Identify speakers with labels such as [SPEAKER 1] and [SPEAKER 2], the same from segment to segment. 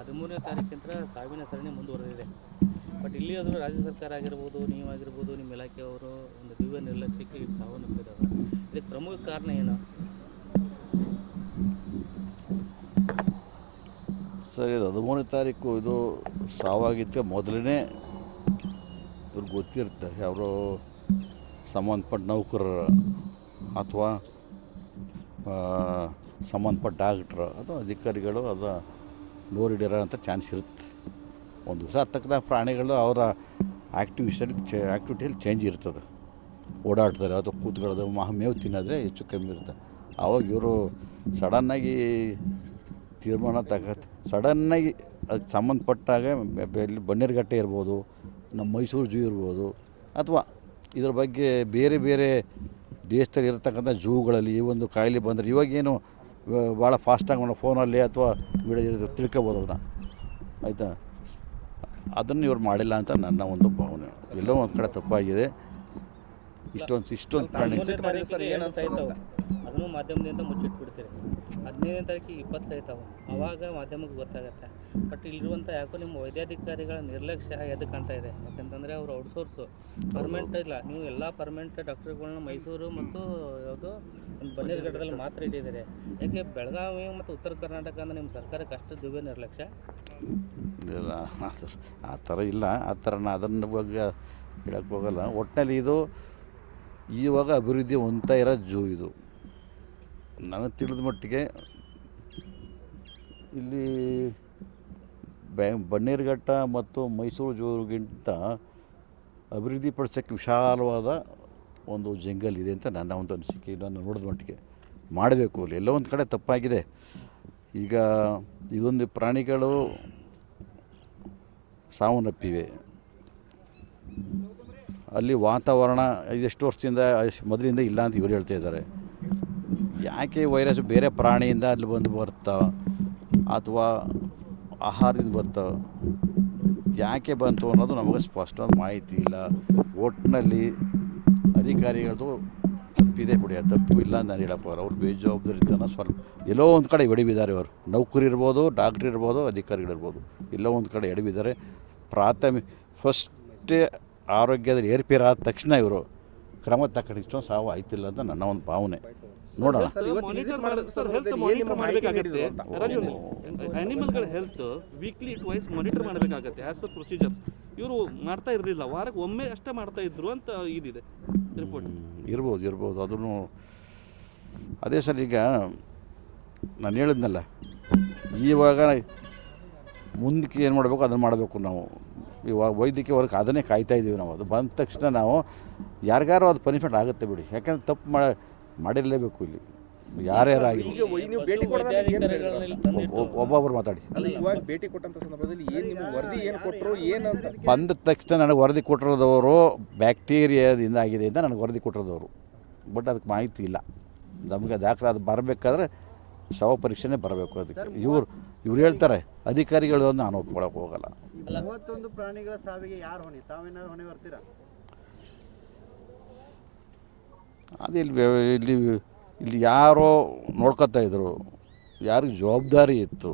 [SPEAKER 1] ಹದಿಮೂರನೇ ತಾರೀಕಿಂದ ಸಾವಿನ ಸರಣಿ ಮುಂದುವರೆದಿದೆ. ಬಟ್ ಇಲ್ಲಿ ಅದು ರಾಜ್ಯ ಸರ್ಕಾರ ಆಗಿರ್ಬೋದು ನೀವಾಗಿರ್ಬೋದು ನಿಮ್ಮ ಇಲಾಖೆಯವರು ಒಂದು ದಿವ್ಯ ನಿರ್ಲಕ್ಷ್ಯಕ್ಕೆ ಸಾವನ್ನಪ್ಪಿದ್ದಾರೆ ಇದಕ್ಕೆ ಪ್ರಮುಖ ಕಾರಣ ಏನು?
[SPEAKER 2] ಸರಿ, ಇದು ಹದಿಮೂರನೇ ತಾರೀಕು ಇದು ಸಾವಾಗಿದ್ದಕ್ಕೆ ಮೊದಲನೇ ಇವ್ರಿಗೆ ಗೊತ್ತಿರುತ್ತೆ ಅವರು ಸಂಬಂಧಪಟ್ಟ ನೌಕರರ ಅಥವಾ ಸಂಬಂಧಪಟ್ಟ ಡಾಕ್ಟ್ರ್ ಅಥವಾ ಅಧಿಕಾರಿಗಳು ಅದು ನೋಡಿಡಿರೋ ಅಂತ ಚಾನ್ಸ್ ಇರುತ್ತೆ. ಒಂದು ದಿವಸ ಹತ್ತಕ್ಕಂಥ ಪ್ರಾಣಿಗಳು ಅವರ ಆ್ಯಕ್ಟಿವಿಷನ್ ಚೇ ಆ್ಯಕ್ಟಿವಿಟಿಯಲ್ಲಿ ಚೇಂಜ್ ಇರ್ತದೆ. ಓಡಾಡ್ತಾರೆ, ಅಥವಾ ಕೂತ್ಕೊಳ್ಳೋದು, ಮಹ, ಮೇವು ತಿನ್ನೋದ್ರೆ ಹೆಚ್ಚು ಕಮ್ಮಿ ಇರುತ್ತೆ. ಆವಾಗ ಇವರು ಸಡನ್ನಾಗಿ ತೀರ್ಮಾನ ತಗ ಸಡನ್ನಾಗಿ ಅದಕ್ಕೆ ಸಂಬಂಧಪಟ್ಟಾಗ ಇಲ್ಲಿ ಬನ್ನೇರುಘಟ್ಟೆ ಇರ್ಬೋದು, ನಮ್ಮ ಮೈಸೂರು ಜೂ ಇರ್ಬೋದು, ಅಥವಾ ಇದ್ರ ಬಗ್ಗೆ ಬೇರೆ ಬೇರೆ ದೇಶದಲ್ಲಿ ಇರತಕ್ಕಂಥ ಜೂಗಳಲ್ಲಿ ಈ ಒಂದು ಕಾಯಿಲೆ ಬಂದರೆ ಇವಾಗೇನು ಭಾಳ ಫಾಸ್ಟಾಗಿ ಮಾಡೋ ಫೋನಲ್ಲಿ ಅಥವಾ ವಿಡಿಯೋ ತಿಳ್ಕೊಬೋದು ಅದನ್ನು ಆಯಿತಾ ಅದನ್ನು ಇವ್ರು ಮಾಡಿಲ್ಲ ಅಂತ ನನ್ನ ಒಂದು ಭಾವನೆ ಎಲ್ಲೋ ಒಂದು ಕಡೆ ತಪ್ಪಾಗಿದೆ ಇಷ್ಟೊಂದು ಇಷ್ಟೊಂದು ಪ್ರಾಣಿ
[SPEAKER 1] ಹದಿನೈದನೇ ತಾರೀಕಿಗೆ ಇಪ್ಪತ್ತು ಸಾಯ್ತಾವೆ ಅವಾಗ ಮಾಧ್ಯಮಕ್ಕೆ ಗೊತ್ತಾಗುತ್ತೆ. ಬಟ್ ಇಲ್ಲಿರುವಂಥ ಯಾಕೋ ನಿಮ್ಮ ವೈದ್ಯಾಧಿಕಾರಿಗಳ ನಿರ್ಲಕ್ಷ್ಯ ಎದ್ದು ಕಾಣ್ತಾ ಇದೆ. ಯಾಕಂತಂದರೆ ಅವರು ಔಟ್ಸೋರ್ಸು ಪರ್ಮನೆಂಟ್ ಇಲ್ಲ. ನೀವು ಎಲ್ಲ ಪರ್ಮನೆಂಟ್ ಡಾಕ್ಟರ್ಗಳನ್ನ ಮೈಸೂರು ಮತ್ತು ಯಾವುದು ಬನ್ನೇರುಘಟ್ಟದಲ್ಲಿ ಮಾತ್ರ ಇಟ್ಟಿದ್ದೀರಿ. ಯಾಕೆ ಬೆಳಗಾವಿ ಮತ್ತು ಉತ್ತರ ಕರ್ನಾಟಕ ಅಂದ್ರೆ ನಿಮ್ಮ ಸರ್ಕಾರಕ್ಕೆ ಅಷ್ಟು ದುಬೆ ನಿರ್ಲಕ್ಷ್ಯ?
[SPEAKER 2] ಇಲ್ಲ ಆ ಥರ ಇಲ್ಲ. ಆ ಥರ ಅದನ್ನ ಬಗ್ಗೆ ಹೇಳಕ್ಕೆ ಹೋಗಲ್ಲ. ಒಟ್ಟಿನಲ್ಲಿ ಇದು ಇವಾಗ ಅಭಿವೃದ್ಧಿ ಹೊಂದ್ತಾ ಇರೋ ಜೂ ಇದು. ನನಗೆ ತಿಳಿದ ಮಟ್ಟಿಗೆ ಇಲ್ಲಿ ಬ್ಯಾ ಬನ್ನೇರುಘಟ್ಟ ಮತ್ತು ಮೈಸೂರು ಜೋರಿಗಿಂತ ಅಭಿವೃದ್ಧಿ ಪಡಿಸೋಕ್ಕೆ ವಿಶಾಲವಾದ ಒಂದು ಜಂಗಲ್ ಇದೆ ಅಂತ ನನ್ನ ಒಂದು ಅನಿಸಿಕೆ. ನಾನು ನೋಡಿದ ಮಟ್ಟಿಗೆ ಮಾಡಬೇಕು ಅಲ್ಲಿ. ಎಲ್ಲೋ ಒಂದು ಕಡೆ ತಪ್ಪಾಗಿದೆ. ಈಗ ಇದೊಂದು ಪ್ರಾಣಿಗಳು ಸಾವನ್ನಪ್ಪಿವೆ. ಅಲ್ಲಿ ವಾತಾವರಣ ಇದೆಷ್ಟು ವರ್ಷದಿಂದ, ಮೊದಲಿಂದ ಇಲ್ಲ ಅಂತ ಇವರು ಹೇಳ್ತಾ ಇದ್ದಾರೆ. ಯಾಕೆ ವೈರಸ್ ಬೇರೆ ಪ್ರಾಣಿಯಿಂದ ಅಲ್ಲಿ ಬಂದು ಬರ್ತಾ ಅಥವಾ ಆಹಾರದಿಂದ ಬಂತು ಯಾಕೆ ಬಂತು ಅನ್ನೋದು ನಮಗೆ ಸ್ಪಷ್ಟವಾದ ಮಾಹಿತಿ ಇಲ್ಲ. ಒಟ್ಟಿನಲ್ಲಿ ಅಧಿಕಾರಿಗಳದು ತಪ್ಪಿದೆ ಬಿಡಿ. ತಪ್ಪು ಇಲ್ಲ ಅಂತ ನಾನು ಹೇಳಕ್ಕೆ ಅವ್ರು. ಬೇಜವಾಬ್ದಾರಿತನ ಸ್ವಲ್ಪ ಎಲ್ಲೋ ಒಂದು ಕಡೆ ಎಡವಿದ್ದಾರೆ ಇವರು ನೌಕರಿ ಇರ್ಬೋದು, ಡಾಕ್ಟ್ರ್ ಇರ್ಬೋದು ಅಧಿಕಾರಿಗಳಿರ್ಬೋದು ಎಲ್ಲೋ ಒಂದು ಕಡೆ ಎಡವಿದ್ದಾರೆ ಪ್ರಾಥಮಿಕ ಫಸ್ಟೇ ಆರೋಗ್ಯದಲ್ಲಿ ಏರ್ಪೇರಾದ ತಕ್ಷಣ ಇವರು ಕ್ರಮ ತಕ್ಕಂಡು ಇಷ್ಟೊಂದು ಸಾವು ಆಯ್ತಿಲ್ಲ ಅಂತ ನನ್ನ ಒಂದು ಭಾವನೆ. ನೋಡೋಣ.
[SPEAKER 3] ಸರ್ ಹೆಲ್ತ್ ಮಾನಿಟರ್ ಮಾಡಬೇಕಾಗತ್ತೆ? ರಾಜು ಅನಿಮಲ್ಗಳ ಹೆಲ್ತ್ ವೀಕ್ಲಿ ಟ್ವೈಸ್ ಮಾನಿಟರ್ ಮಾಡಬೇಕಾಗತ್ತೆ. ಆಸ್ ಪರ್ ಪ್ರೊಸೀಜರ್ ಇವರು ಮಾಡ್ತಾ ಇರಲಿಲ್ಲ. ವಾರಕ್ಕೆ ಒಮ್ಮೆ ಅಷ್ಟೇ ಮಾಡ್ತಾ ಇದ್ರು ಅಂತ ಇದಿದೆ ರಿಪೋರ್ಟ್
[SPEAKER 2] ಇರ್ಬೋದು ಇರ್ಬೋದು. ಅದನ್ನು ಅದೇ ಸರ್ ಈಗ ನಾನು ಹೇಳಿದ್ನಲ್ಲ ಇವಾಗ ಮುಂದಕ್ಕೆ ಏನು ಮಾಡಬೇಕು ಅದನ್ನು ಮಾಡಬೇಕು ನಾವು. ಇವಾಗ ವೈದ್ಯಕೀಯ ವರ್ಗ ಅದನ್ನೇ ಕಾಯ್ತಾ ಇದ್ದೀವಿ ನಾವು. ಅದು ಬಂದ ತಕ್ಷಣ ನಾವು ಯಾರಿಗಾರು ಅದು ಪನಿಷ್ಮೆಂಟ್ ಆಗುತ್ತೆ ಬಿಡಿ. ಯಾಕಂದ್ರೆ ತಪ್ಪು ಮಾಡ ಮಾಡಿರಲೇಬೇಕು ಇಲ್ಲಿ. ಯಾರ್ಯಾರಾಗಿಲ್ಲ
[SPEAKER 4] ಈಗ ವೈ- ನೀವು ಭೇಟಿ ಕೊಡೋದಾಗ ಏನ್
[SPEAKER 1] ತಂದಿಟ್ಟು
[SPEAKER 2] ಒಬ್ಬೊಬ್ಬರು ಮಾತಾಡಿ.
[SPEAKER 4] ಅಲ್ಲ ಇವಾಗ ಭೇಟಿ ಕೊಟ್ಟಂತ ಸಂದರ್ಭದಲ್ಲಿ ಏನ್ ನಿಮ್ಮ ವರದಿ ಏನ್ ಕೊಟ್ಟರು ಏನಂತ
[SPEAKER 2] ಬಂದ ತಕ್ಷಣ ನನಗೆ ವರದಿ ಕೊಟ್ಟಿರೋದವರು ಬ್ಯಾಕ್ಟೀರಿಯಾದಿಂದ ಆಗಿದೆ ಅಂತ ನನಗೆ ವರದಿ ಕೊಟ್ಟಿರೋದವರು. ಬಟ್ ಅದಕ್ಕೆ ಮಾಹಿತಿ ಇಲ್ಲ. ನಮಗೆ ದಾಖಲೆ ಅದು ಬರಬೇಕಾದ್ರೆ ಶವ ಪರೀಕ್ಷೆನೇ ಬರಬೇಕು ಅದಕ್ಕೆ. ಇವ್ರು ಇವ್ರು ಹೇಳ್ತಾರೆ ಅಧಿಕಾರಿಗಳು ನಾನು ಒಪ್ಕೊಳಕ್ಕೆ ಹೋಗಲ್ಲ.
[SPEAKER 5] ಮೂವತ್ತೊಂದು ಪ್ರಾಣಿಗಳ ಸಾವಿಗೆ ಯಾರು ಹೊಣೆ? ತಾವೇನಾದ್ರು ಹೊಣೆ ಬರ್ತೀರಾ?
[SPEAKER 2] ಅದು ಇಲ್ಲಿ ಇಲ್ಲಿ ಇಲ್ಲಿ ಯಾರೋ ನೋಡ್ಕೊತಾ ಇದ್ರು. ಯಾರಿಗೆ ಜವಾಬ್ದಾರಿ ಇತ್ತು?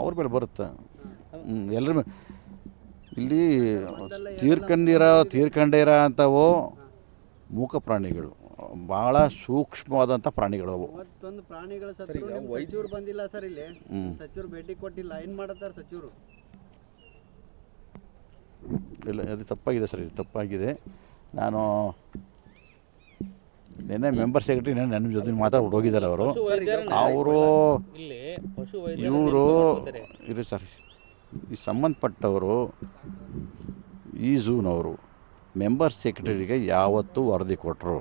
[SPEAKER 2] ಅವ್ರ ಮೇಲೆ ಬರುತ್ತೆ. ಎಲ್ಲರ ಮೇಲೆ ಇಲ್ಲಿ ತೀರ್ಕೊಂಡಿರೋ ತೀರ್ಕಂಡಿರ ಅಂಥವು ಮೂಕ ಪ್ರಾಣಿಗಳು. ಭಾಳ ಸೂಕ್ಷ್ಮವಾದಂಥ ಪ್ರಾಣಿಗಳು ಅವು.
[SPEAKER 5] ಪ್ರಾಣಿಗಳ ಸಚಿವರು ಬಂದಿಲ್ಲ ಸರ್ ಇಲ್ಲಿ. ಸಚಿವರು ಭೇಟಿ ಕೊಟ್ಟಿಲ್ಲ. ಏನು ಮಾಡತ್ತಾರ ಸಚಿವರು?
[SPEAKER 2] ಇಲ್ಲ ಅದು ತಪ್ಪಾಗಿದೆ ಸರ್ ಇದು ತಪ್ಪಾಗಿದೆ. ನಾನು ನಿನ್ನೆ ಮೆಂಬರ್ ಸೆಕ್ರೆಟರಿ ನಾನು ನನ್ನ ಜೊತೆ ಮಾತಾಡ್ಬಿಟ್ಟು ಹೋಗಿದ್ದಾರೆ ಅವರು. ಅವರು ಇವರು ಇರು ಸರ್. ಈ ಸಂಬಂಧಪಟ್ಟವರು ಈ ಝೂನವರು ಮೆಂಬರ್ ಸೆಕ್ರೆಟರಿಗೆ ಯಾವತ್ತೂ ವರದಿ ಕೊಟ್ಟರು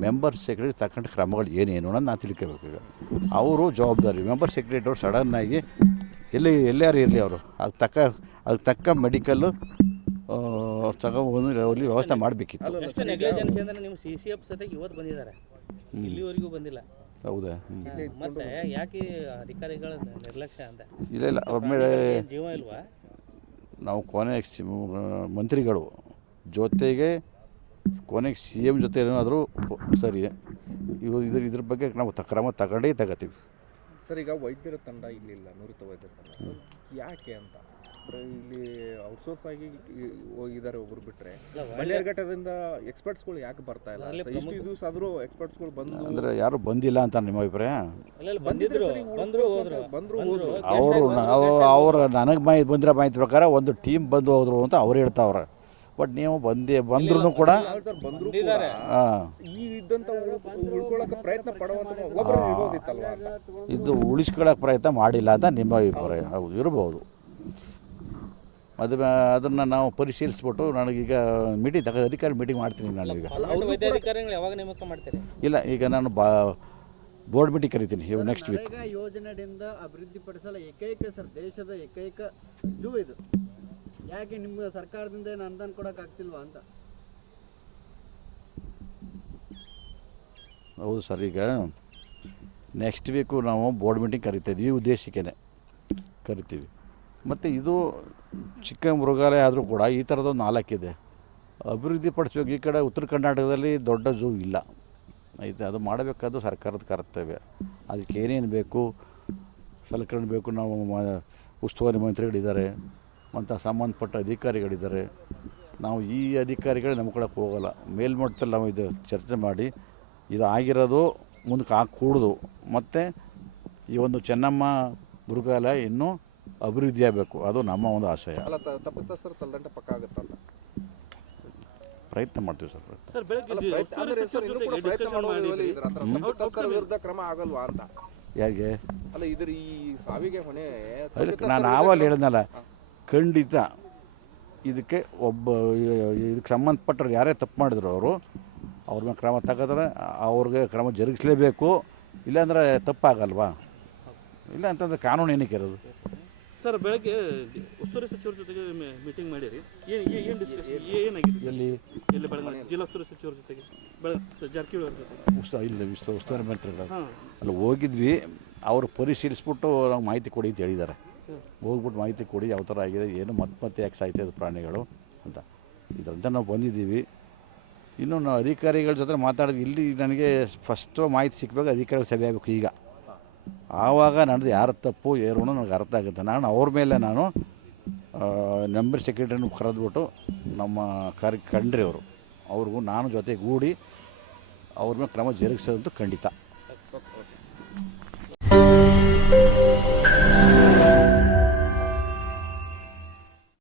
[SPEAKER 2] ಮೆಂಬರ್ ಸೆಕ್ರೆಟರಿ ತಕ್ಕಂಥ ಕ್ರಮಗಳು ಏನೇನು ಅನ್ನೋದು ನಾನು ತಿಳ್ಕೋಬೇಕು ಈಗ. ಅವರು ಜವಾಬ್ದಾರಿ. ಮೆಂಬರ್ ಸೆಕ್ರೆಟರಿ ಅವರು ಸಡನ್ನಾಗಿ ಎಲ್ಲಿ ಎಲ್ಲಾರು ಇರಲಿ ಅವರು? ಅದಕ್ಕೆ ತಕ್ಕ ಅದಕ್ಕೆ ತಕ್ಕ ಮೆಡಿಕಲ್ಲು ತಗೊಂಡು ಅಲ್ಲಿ ವ್ಯವಸ್ಥೆ ಮಾಡಬೇಕಿತ್ತು.
[SPEAKER 1] ಎಷ್ಟು ನೆಗ್ಲಿಜೆನ್ಸ್ ಅಂದ್ರೆ ನಿಮ್ಮ ಸಿ ಸಿ ಎಫ್ ಸತೆಗೆ ಇವತ್ತು ಬಂದಿದ್ದಾರೆ. ಇಲ್ಲಿವರೆಗೂ ಬಂದಿಲ್ಲ.
[SPEAKER 2] ಹೌದಾ? ಹ್ಮ್.
[SPEAKER 1] ಹಾ, ಮತ್ತೆ ಯಾಕೆ ಅಧಿಕಾರಿಗಳ ನಿರ್ಲಕ್ಷ್ಯ ಅಂತ?
[SPEAKER 2] ಇಲ್ಲ ಇಲ್ಲ ಅವ್ರ ಮೇಲೆ
[SPEAKER 1] ಜೀವ ಇಲ್ವಾ?
[SPEAKER 2] ನಾವು ಕೊನೆಗೆ ಸಿ ಮಂತ್ರಿಗಳು ಜೊತೆಗೆ ಕೊನೆಗೆ ಸಿ ಎಂ ಜೊತೆ ಏನಾದರೂ ಸರಿ ಇವು ಇದ್ರ ಇದ್ರ ಬಗ್ಗೆ ನಾವು ತ ಕ್ರಮ ತಗೊಂಡೇ ತಗೋತೀವಿ.
[SPEAKER 4] ಸರ್ ಈಗ ವೈದ್ಯರ ತಂಡ ಇಲ್ಲಿಲ್ಲ ನುರಿತ ವೈದ್ಯರ ತಂಡ. ಯಾಕೆ ಅಂತ? ಇಲ್ಲಿ ಔಟ್ಸೋರ್ಸ್ ಆಗಿ ಈ- ಹೋಗಿದ್ದಾರೆ ಒಬ್ರು ಬಿಟ್ರೆ.
[SPEAKER 1] ಇಲ್ಲ, ಘಟ್ಟದಿಂದ
[SPEAKER 4] ಬನ್ನೇರ್ಘಟ್ಟದಿಂದ ಎಕ್ಸ್ಪರ್ಟ್ಸ್ಗಳು ಯಾಕೆ ಬರ್ತಾ ಇಲ್ಲ? ಇಷ್ಟು ದಿವಸ ಆದರೂ ಎಕ್ಸ್ಪರ್ಟ್ಸ್ಗಳು ಬಂದು
[SPEAKER 2] ಅಂದ್ರೆ ಯಾರು ಬಂದಿಲ್ಲ ಅಂತ ನಿಮ್ಮ ಅಭಿಪ್ರಾಯ?
[SPEAKER 1] ಅಲ್ಲೆಲ್ಲ
[SPEAKER 4] ಬಂದಿದ್ರು ಸರಿ,
[SPEAKER 1] ಬಂದ್ರು
[SPEAKER 4] ಸ್ವಲ್ಪ
[SPEAKER 1] ಹೋದ್ರು.
[SPEAKER 4] ಬಂದ್ರು
[SPEAKER 1] ಬಂದ್ರು.
[SPEAKER 4] ಹೋದ್ರು.
[SPEAKER 2] ಅವರು ಅವ್ರು ನನಗೆ ಮಾಹಿತಿ ಬಂದಿರೋ ಮಾಹಿತಿ ಪ್ರಕಾರ ಒಂದು ಟೀಮ್ ಬಂದು ಹೋದ್ರು ಅಂತ ಅವ್ರು ಹೇಳ್ತಾವ್ರೆ. ಬಟ್ ನೀವು ಬಂದಿ ಬಂದ್ರೂ ಕೂಡ
[SPEAKER 4] ಬಂದ್ರು ಕೂಡ
[SPEAKER 1] ಬಂದಿದ್ದಾರೆ.
[SPEAKER 2] ಹಾಂ.
[SPEAKER 4] ಈ ಇದ್ದಂತ ಉಳ್- ಪ್ರಯತ್ನ ಪಡುವಂತ ಒಬ್ಬರು
[SPEAKER 2] ಆ.
[SPEAKER 4] ಇರ್ಬೋದಿತ್ತಲ್ವಾ ಅಂತ?
[SPEAKER 2] ಇದು ಉಳಿಸ್ಕೊಳ್ಳೋಕೆ ಪ್ರಯತ್ನ ಮಾಡಿಲ್ಲ ಅಂತ ನಿಮ್ಮ ಅಭಿಪ್ರಾಯ. ಹೌದು ಇರ್ಬೋದು. ಅದು ಅದನ್ನು ನಾವು ಪರಿಶೀಲಿಸ್ಬಿಟ್ಟು ನನಗೀಗ ಮೀಟಿಂಗ್ ತಗ ಅಧಿಕಾರಿ ಮೀಟಿಂಗ್ ಮಾಡ್ತೀನಿ
[SPEAKER 1] ನಾನು ಈಗ. ಯಾವಾಗ ನೇಮಕ ಮಾಡ್ತೀರಿ?
[SPEAKER 2] ಇಲ್ಲ ಈಗ ನಾನು ಬಾ ಬೋರ್ಡ್ ಮೀಟಿಂಗ್ ಕರಿತೀನಿ ನೆಕ್ಸ್ಟ್ ವೀಕ್
[SPEAKER 5] ಯೋಜನೆಯಿಂದ ಅಭಿವೃದ್ಧಿಪಡಿಸಲು ಏಕೈಕ ಸರ್ ದೇಶದ ಏಕೈಕ ಜೂ ಇದು. ಯಾಕೆ ನಿಮ್ಮ ಸರ್ಕಾರದಿಂದ ಏನು ಅನುದಾನ ಕೊಡಕ್ಕೆ ಆಗ್ತಿಲ್ವಾ ಅಂತ?
[SPEAKER 2] ಹೌದು ಸರ್ ಈಗ ನೆಕ್ಸ್ಟ್ ವೀಕು ನಾವು ಬೋರ್ಡ್ ಮೀಟಿಂಗ್ ಕರಿತಾಯಿದ್ವಿ ಈ ಉದ್ದೇಶಕ್ಕೇ ಕರಿತೀವಿ. ಮತ್ತು ಇದು ಚಿಕ್ಕ ಮೃಗಾಲಯ ಆದರೂ ಕೂಡ ಈ ಥರದೊಂದು ನಾಲ್ಕಿದೆ. ಅಭಿವೃದ್ಧಿ ಪಡಿಸ್ಬೇಕು. ಈ ಕಡೆ ಉತ್ತರ ಕರ್ನಾಟಕದಲ್ಲಿ ದೊಡ್ಡ ಝೂ ಇಲ್ಲ. ಐತೆ, ಅದು ಮಾಡಬೇಕಾದ್ದು ಸರ್ಕಾರದ ಕರ್ತವ್ಯ. ಅದಕ್ಕೆ ಏನೇನು ಬೇಕು? ಸಲಕರಣೆ ಬೇಕು. ನಾವು ಉಸ್ತುವಾರಿ ಮಂತ್ರಿಗಳಿದ್ದಾರೆ. ಮತ್ತು ಸಂಬಂಧಪಟ್ಟ ಅಧಿಕಾರಿಗಳಿದ್ದಾರೆ. ನಾವು ಈ ಅಧಿಕಾರಿಗಳು ನಮ್ಮ ಕಡೆ ಹೋಗೋಲ್ಲ. ಮೇಲ್ಮಟ್ಟದಲ್ಲಿ ನಾವು ಇದು ಚರ್ಚೆ ಮಾಡಿ ಇದು ಆಗಿರೋದು ಮುಂದಕ್ಕೆ ಹಾಕೂಡ್ದು. ಮತ್ತು ಈ ಒಂದು ಚೆನ್ನಮ್ಮ ಮೃಗಾಲಯ ಇನ್ನೂ ಅಭಿವೃದ್ಧಿ ಆಗಬೇಕು. ಅದು ನಮ್ಮ ಒಂದು ಆಶಯ.
[SPEAKER 4] ಅಲ್ಲ ತ- ತಪ್ಪಿತಸ್ಥರ ತಲ್ಲಂಟೆ ಪಕ್ಕ ಆಗುತ್ತಲ್ಲ?
[SPEAKER 2] ಪ್ರಯತ್ನ ಮಾಡ್ತೀವಿ ಸರ್
[SPEAKER 3] ಸರ್ ಬೆಳಗ್ಗೆ
[SPEAKER 4] ಅಲ್ಲ
[SPEAKER 3] ಜಿ-
[SPEAKER 4] ಪ್ರಯತ್ನ ಅಂದ್ರೆ ಸರ್ ಇನ್ನೂ ಕೂಡ ಪ್ರಯತ್ನ
[SPEAKER 3] discussion
[SPEAKER 4] ಮಾಡೋದು
[SPEAKER 3] ಮಾಡಿದ್ರಿ.
[SPEAKER 4] ಇದ್ರ ಹತ್ರ. ತಪ್ಪಿತಸ್ಥರ ವಿರುದ್ಧ ಕ್ರಮ ಆಗಲ್ವಾ ಅಂತ.
[SPEAKER 2] ಯಾರಿಗೆ?
[SPEAKER 4] ಅಲ್ಲ ಇದ್ರ ಈ ಸಾವಿಗೆ ಹೊಣೆ
[SPEAKER 2] ಅದಕ್ಕೆ
[SPEAKER 4] ತಪ್ಪಿತಸ್ಥರ
[SPEAKER 2] ನಾನು ಆವಾಗ ಹೇಳಿದ್ನಲ್ಲ ಖಂಡಿತ ಇದಕ್ಕೆ ಒಬ್ಬ ಇದಕ್ಕೆ ಸಂಬಂಧಪಟ್ಟರು ಯಾರೇ ತಪ್ಪು ಮಾಡಿದ್ರು ಅವರು ಅವ್ರ ಮೇಲೆ ಕ್ರಮ ತಗೋದ್ರೆ ಅವ್ರಿಗೆ ಕ್ರಮ ಜರುಗಿಸಲೇಬೇಕು. ಇಲ್ಲಾಂದರೆ ತಪ್ಪಾಗಲ್ವಾ? ಇಲ್ಲ ಅಂತಂದ್ರೆ ಕಾನೂನು ಏನಕ್ಕೆ ಇರೋದು?
[SPEAKER 3] ಸರ್ ಬೆಳಗ್ಗೆ ಉಸ್ತುವಾರಿ ಸಚಿವರ ಜೊತೆಗೆ ಮೀಟಿಂಗ್ ಮಾಡಿರಿ. ಏನು ಏನು ಏನಾಗಿದೆ?
[SPEAKER 2] ಎಲ್ಲಿ?
[SPEAKER 3] ಇಲ್ಲಿ ಬೆಳಗ್ಗೆ ಜಿಲ್ಲಾ ಉಸ್ತುವಾರಿ ಸಚಿವರ ಜೊತೆಗೆ? ಬೆಳಗ್ಗೆ ಜಾರಕಿಹೊಳಿ ಅವ್ರ ಜೊತೆ
[SPEAKER 2] ಉತ್ಸ ಇಲ್ಲ ಉಸ್ತುವಾರಿ ಮಂತ್ರಿಗಳು. ಅಲ್ಲಿ ಹೋಗಿದ್ವಿ. ಅವರು ಪರಿಶೀಲಿಸ್ಬಿಟ್ಟು ನಾವು ಮಾಹಿತಿ ಕೊಡಿ ಅಂತ ಹೇಳಿದ್ದಾರೆ. ಹೋಗ್ಬಿಟ್ಟು ಮಾಹಿತಿ ಕೊಡಿ ಯಾವ ಥರ ಆಗಿದೆ ಏನು ಮತ್ತೆ ಮತ್ತೆ ಯಾಕೆ ಸಾಯ್ತಿದೆ ಪ್ರಾಣಿಗಳು ಅಂತ. ಇದರಿಂದ ನಾವು ಬಂದಿದ್ದೀವಿ. ಇನ್ನು ನಾವು ಅಧಿಕಾರಿಗಳ ಜೊತೆ ಮಾತಾಡೋದು ಇಲ್ಲಿ ನನಗೆ ಫಸ್ಟು ಮಾಹಿತಿ ಸಿಕ್ಕಬೇಕು ಅಧಿಕಾರಿಗಳು ಸಭೆ ಆಗಬೇಕು ಈಗ. ಆವಾಗ ನನ್ನದು ಯಾರ ತಪ್ಪು ಏನು ನನಗೆ ಅರ್ಥ ಆಗುತ್ತೆ. ನಾನು ಅವ್ರ ಮೇಲೆ ನಾನು ನಂಬರ್ ಸೆಕ್ರೆಟರಿನ ಕರೆದ್ಬಿಟ್ಟು ನಮ್ಮ ಕಾರ್ಯ ಕಂಡ್ರಿ ಅವರು. ಅವ್ರಿಗೂ ನಾನು ಜೊತೆಗೂಡಿ ಅವ್ರ ಮೇಲೆ ಕ್ರಮ ಜರುಗಿಸೋದಂತೂ ಖಂಡಿತ.